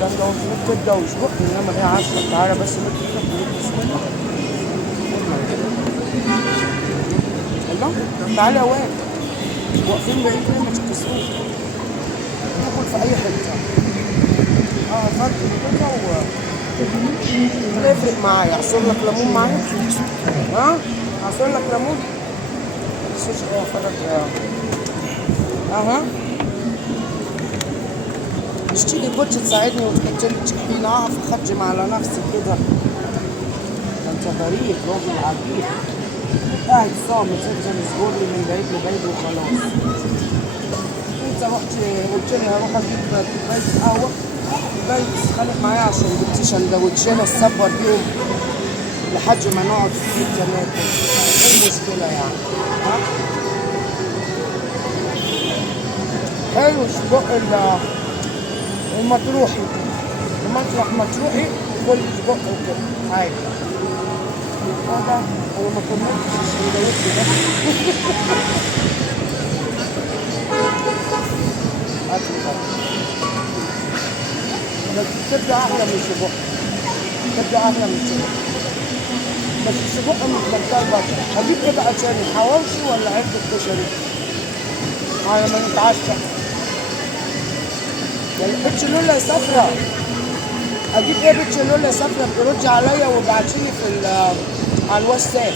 سندوتشات كبده وسجق، انما هي عارفه. تعالى بس الله، تعالى يا واد، واقفين بعيد ليه؟ ما تتكسروش، ناكل في اي حته. فرق كده ولا يفرق معايا. اعصر لك ليمون معايا؟ اعصر لك ليمون؟ معلش ايه يا فرج. مش تيجي كنت تساعدني وتحط لي طحينه؟ اقف اخجم على نفسي كده. انت غريب، راجل عجيب، قاعد صامت تفضل اصبر لي من بعيد لبعيد وخلاص. انت رحت قلت لي هروح اجيب كوبايه قهوه، جاي تتخانق معايا عشان جبت سندوتشين الصبر بيهم لحد ما نقعد في البيت ناكل. ايه المشكله يعني؟ حلو سجق المطروحي، المطرح مطروحي، كل سجق وكده عادي. هذا انا ما كملتش السندوتش ده. اكل طبعا، بس الكبده احلى من السجق، الكبده احلى من السجق، بس السجق مش محتاج بطل. هجيب ايه بقى تاني؟ حواوشي ولا علبه كشري على ما نتعشى؟ ولا بيتش لولا صفرا؟ اجيب ايه بيتش لولا صفرا؟ تردي عليا وابعتيلي على الواتساب.